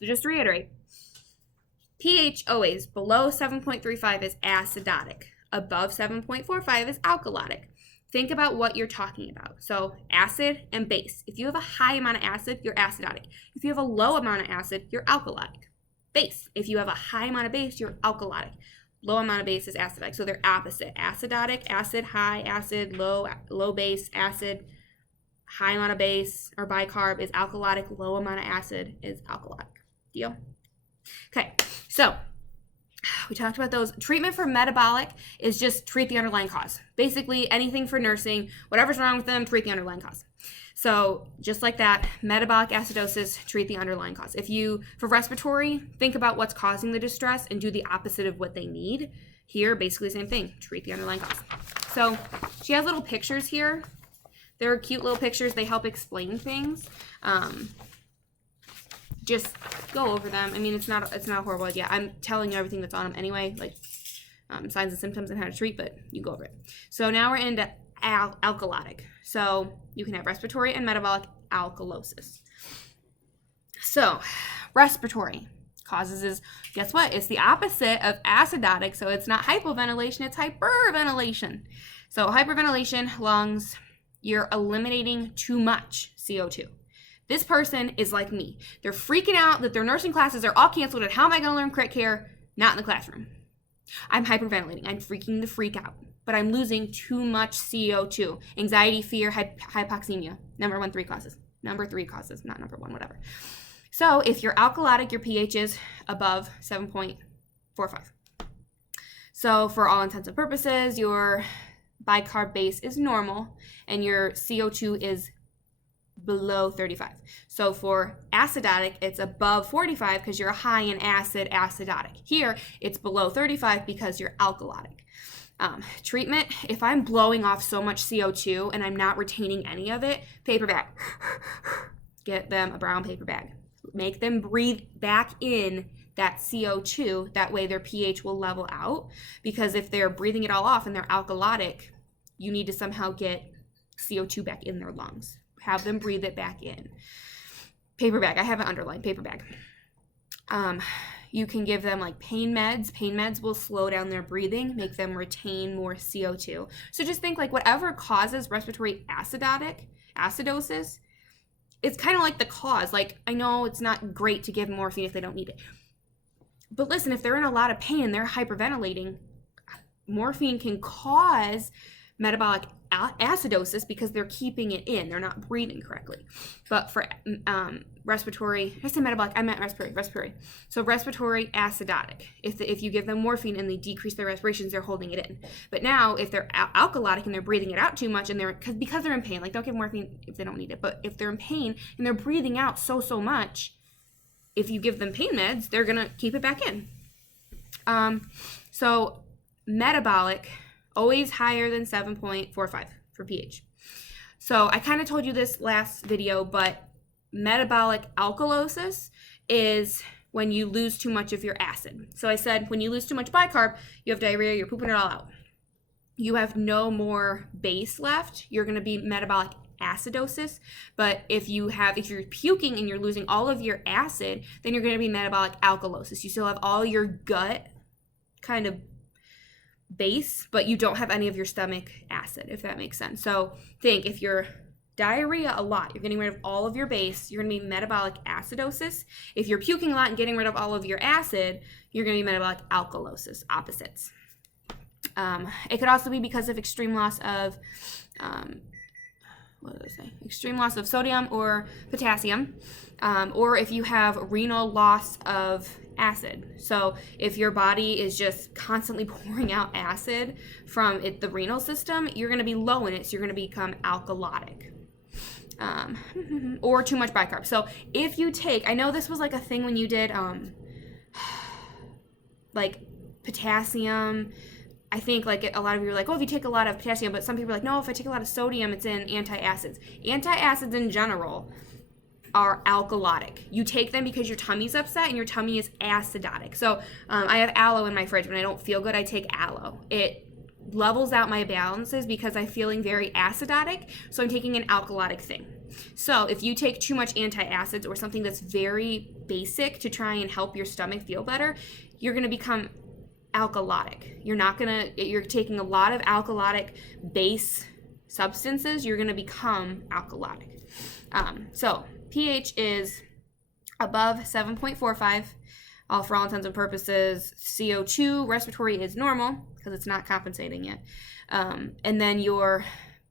So just to reiterate, pH always below 7.35 is acidotic. Above 7.45 is alkalotic. Think about what you're talking about. So acid and base. If you have a high amount of acid, you're acidotic. If you have a low amount of acid, you're alkalotic. Base. If you have a high amount of base, you're alkalotic. Low amount of base is acidic. So they're opposite. Acidotic, acid, high acid, low base, acid. High amount of base or bicarb is alkalotic. Low amount of acid is alkalotic. Deal? Okay, so we talked about those. Treatment for metabolic is just treat the underlying cause. Basically, anything for nursing, whatever's wrong with them, treat the underlying cause. So just like that, metabolic acidosis, treat the underlying cause. For respiratory, think about what's causing the distress and do the opposite of what they need. Here, basically the same thing, treat the underlying cause. So she has little pictures here. They're cute little pictures. They help explain things. Just go over them. I mean, it's not a horrible idea. I'm telling you everything that's on them anyway, like signs and symptoms and how to treat, but you go over it. So now we're into alkalotic. So you can have respiratory and metabolic alkalosis. So respiratory causes is, guess what? It's the opposite of acidotic. So it's not hypoventilation, it's hyperventilation. So hyperventilation, lungs, you're eliminating too much CO2. This person is like me. They're freaking out that their nursing classes are all canceled and how am I going to learn crit care? Not in the classroom. I'm hyperventilating. I'm freaking the freak out. But I'm losing too much CO2. Anxiety, fear, hypoxemia. Number 3 causes, not number 1, whatever. So if you're alkalotic, your pH is above 7.45. So for all intents and purposes, your bicarb base is normal and your CO2 is below 35. So for acidotic, it's above 45 because you're high in acid, acidotic. Here, it's below 35 because you're alkalotic. Treatment, if I'm blowing off so much CO2 and I'm not retaining any of it, paper bag. Get them a brown paper bag. Make them breathe back in that CO2. That way their pH will level out. Because if they're breathing it all off and they're alkalotic, you need to somehow get CO2 back in their lungs. Have them breathe it back in. Paper bag. I have it underlined. Paper bag. You can give them like pain meds. Pain meds will slow down their breathing, make them retain more CO2. So just think like whatever causes respiratory acidosis, it's kind of like the cause. Like I know it's not great to give morphine if they don't need it. But listen, if they're in a lot of pain and they're hyperventilating, morphine can cause metabolic acidosis because they're keeping it in. They're not breathing correctly. But for respiratory, I said metabolic, I meant respiratory. So respiratory acidotic. If you give them morphine and they decrease their respirations, they're holding it in. But now if they're alkalotic and they're breathing it out too much and because they're in pain, like don't give morphine if they don't need it. But if they're in pain and they're breathing out so much, if you give them pain meds, they're gonna keep it back in. So metabolic, always higher than 7.45 for pH. So I kind of told you this last video, but metabolic alkalosis is when you lose too much of your acid. So I said when you lose too much bicarb, you have diarrhea, you're pooping it all out. You have no more base left, you're going to be metabolic acidosis. But if you're puking and you're losing all of your acid, then you're going to be metabolic alkalosis. You still have all your gut kind of base, but you don't have any of your stomach acid, if that makes sense. So think if you're diarrhea a lot, you're getting rid of all of your base, you're going to be metabolic acidosis. If you're puking a lot and getting rid of all of your acid, you're going to be metabolic alkalosis, opposites. It could also be because of extreme loss of extreme loss of sodium or potassium, or if you have renal loss of acid. So if your body is just constantly pouring out acid from the renal system, you're going to be low in it, so you're going to become alkalotic. Or too much bicarb. So if you take, I know this was like a thing when you did like potassium. I think like a lot of you are like, oh, if you take a lot of potassium, but some people are like, no, if I take a lot of sodium, it's in antacids. Antacids in general are alkalotic. You take them because your tummy's upset and your tummy is acidotic. So I have aloe in my fridge. When I don't feel good, I take aloe. It levels out my balances because I'm feeling very acidotic, so I'm taking an alkalotic thing. So if you take too much antacids or something that's very basic to try and help your stomach feel better, you're going to become alkalotic. You're taking a lot of alkalotic base substances, you're going to become alkalotic. So pH is above 7.45. For all intents and purposes, CO2 respiratory is normal because it's not compensating yet. And then your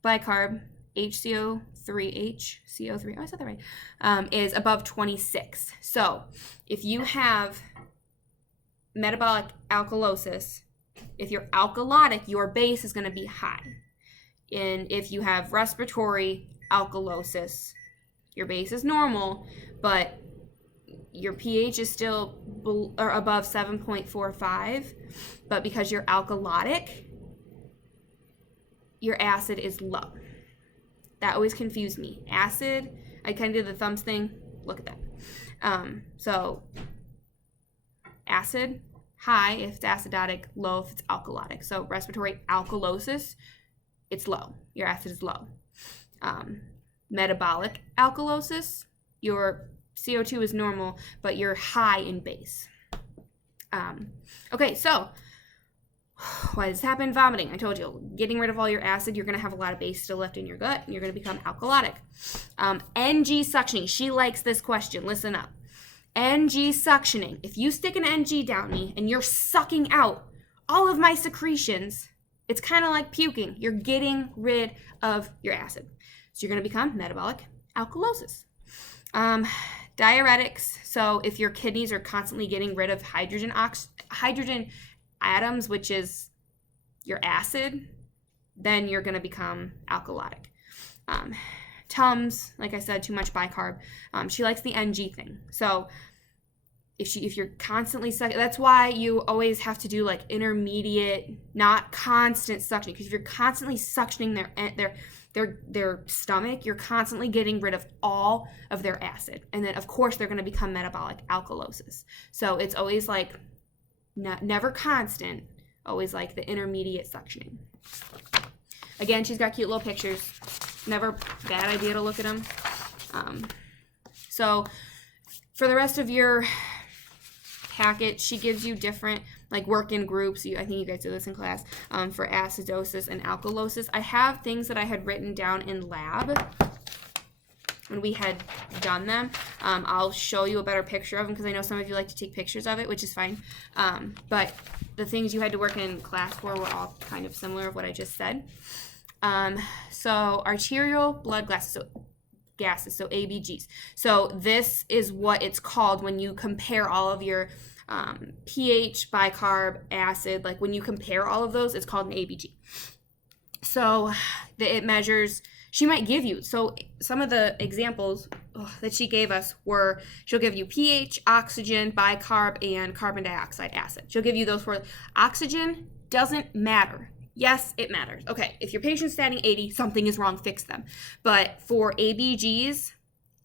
bicarb, HCO3, I said that right, is above 26. So if you have metabolic alkalosis, if you're alkalotic, your base is going to be high. And if you have respiratory alkalosis, your base is normal, but your pH is still above 7.45, but because you're alkalotic, your acid is low. That always confused me. Acid, I kind of did the thumbs thing. Look at that. So acid, high if it's acidotic, low if it's alkalotic. So respiratory alkalosis, it's low. Your acid is low. Metabolic alkalosis, your CO2 is normal, but you're high in base. Okay, so why does this happen? Vomiting. I told you, getting rid of all your acid, you're going to have a lot of base still left in your gut, and you're going to become alkalotic. NG suctioning. She likes this question. Listen up. NG suctioning. If you stick an NG down me and you're sucking out all of my secretions, it's kind of like puking. You're getting rid of your acid. So you're going to become metabolic alkalosis. Diuretics. So if your kidneys are constantly getting rid of hydrogen atoms, which is your acid, then you're going to become alkalotic. Tums, like I said, too much bicarb. She likes the NG thing. So if you're constantly sucking, that's why you always have to do like intermediate, not constant suctioning. Because if you're constantly suctioning their stomach, you're constantly getting rid of all of their acid. And then, of course, they're going to become metabolic alkalosis. So it's always like never constant, always like the intermediate suctioning. Again, she's got cute little pictures. Never bad idea to look at them. So for the rest of your packet, she gives you different like work in groups. I think you guys do this in class for acidosis and alkalosis. I have things that I had written down in lab when we had done them. I'll show you a better picture of them because I know some of you like to take pictures of it, which is fine. But the things you had to work in class for were all kind of similar of what I just said. So arterial blood gases, so ABGs. So this is what it's called when you compare all of your pH, bicarb, acid, like when you compare all of those, it's called an ABG. So it measures, she might give you, so some of the examples that she gave us were, she'll give you pH, oxygen, bicarb, and carbon dioxide acid. She'll give you those for oxygen, doesn't matter. Yes, it matters. Okay, if your patient's standing 80, something is wrong, fix them. But for ABGs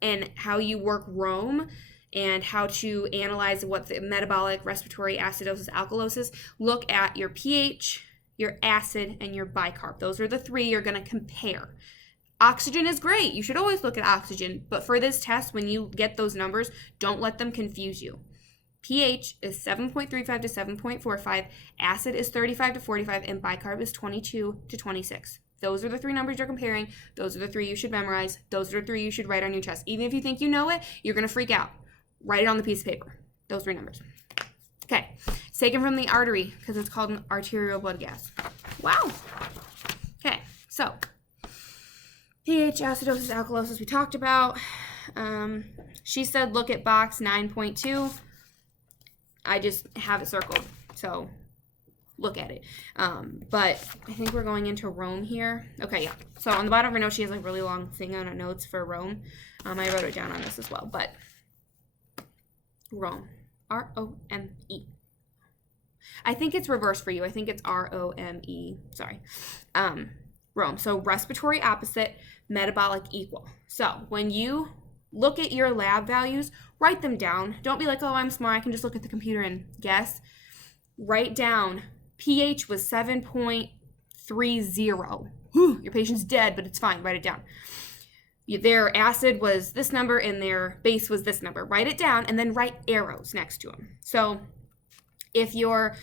and how you work Rome and how to analyze what the metabolic, respiratory, acidosis, alkalosis, look at your pH, your acid, and your bicarb. Those are the three you're going to compare. Oxygen is great. You should always look at oxygen. But for this test, when you get those numbers, don't let them confuse you. pH is 7.35 to 7.45, acid is 35 to 45, and bicarb is 22 to 26. Those are the three numbers you're comparing. Those are the three you should memorize. Those are the three you should write on your test. Even if you think you know it, you're going to freak out. Write it on the piece of paper. Those three numbers. Okay. It's taken from the artery because it's called an arterial blood gas. Wow. Okay. So pH, acidosis, alkalosis we talked about. She said look at box 9.2. I just have it circled, so look at it. But I think we're going into Rome here. Okay, yeah. So on the bottom of her note, she has a really long thing on her notes for Rome. I wrote it down on this as well, but Rome, R-O-M-E. I think it's reversed for you. I think it's R-O-M-E. Sorry. Rome. So respiratory opposite, metabolic equal. So when you look at your lab values, write them down. Don't be like, oh, I'm smart, I can just look at the computer and guess. Write down, pH was 7.30. Your patient's dead, but it's fine, write it down. their acid was this number and their base was this number. Write it down and then write arrows next to them. So if your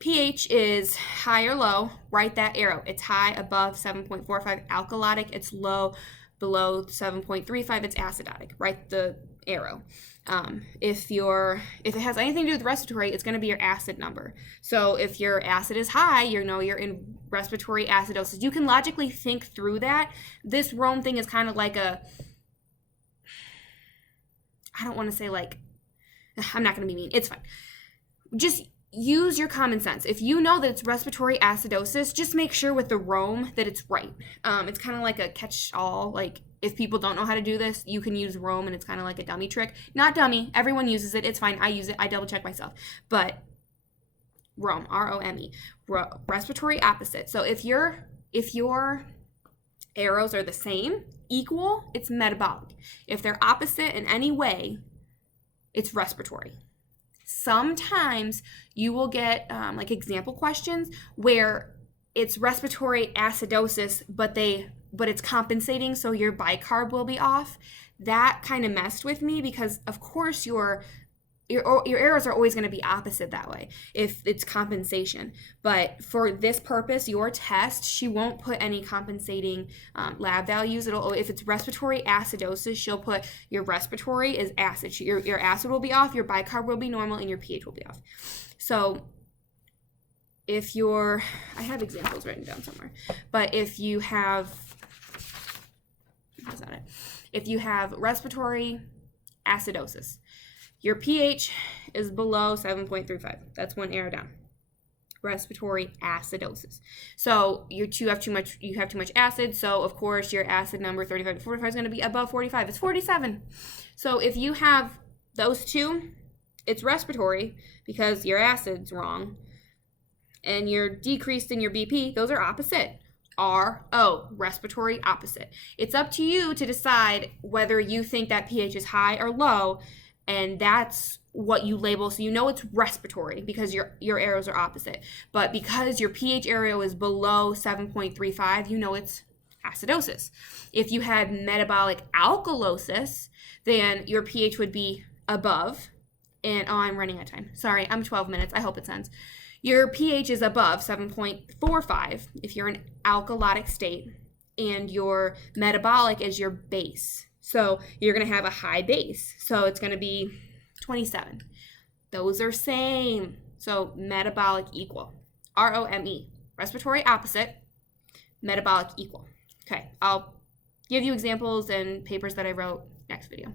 pH is high or low, write that arrow. It's high, above 7.45, alkalotic. It's low, below 7.35, it's acidotic. Write the arrow. If it has anything to do with respiratory, it's going to be your acid number. So if your acid is high, you know you're in respiratory acidosis. You can logically think through that. This Rome thing is kind of like I don't want to say like, I'm not going to be mean. It's fine. Just use your common sense. If you know that it's respiratory acidosis, just make sure with the Rome that it's right. It's kind of like a catch-all. Like, if people don't know how to do this, you can use Rome, and it's kind of like a dummy trick. Not dummy. Everyone uses it. It's fine. I use it. I double-check myself. But Rome, R-O-M-E, respiratory opposite. So if your arrows are the same, equal, it's metabolic. If they're opposite in any way, it's respiratory. Sometimes you will get like example questions where it's respiratory acidosis, but it's compensating, so your bicarb will be off. That kind of messed with me because, of course, your arrows are always going to be opposite that way if it's compensation. But for this purpose, your test, she won't put any compensating lab values. If it's respiratory acidosis, she'll put your respiratory is acid. Your acid will be off, your bicarb will be normal, and your pH will be off. So if I have examples written down somewhere, but if you have, how's that it? If you have respiratory acidosis, your pH is below 7.35. That's one arrow down. Respiratory acidosis. So you have too much acid, so of course your acid number 35 to 45 is going to be above 45. It's 47. So if you have those two, it's respiratory because your acid's wrong. And you're decreased in your BP, those are opposite. RO, respiratory opposite. It's up to you to decide whether you think that pH is high or low, and that's what you label. So you know it's respiratory because your arrows are opposite. But because your pH area is below 7.35, you know it's acidosis. If you had metabolic alkalosis, then your pH would be above. And I'm running out of time. Sorry, I'm 12 minutes. I hope it ends. Your pH is above 7.45 if you're in alkalotic state, and your metabolic is your base. So you're going to have a high base. So it's going to be 27. Those are same. So metabolic equal. ROME. Respiratory opposite. Metabolic equal. Okay, I'll give you examples and papers that I wrote next video.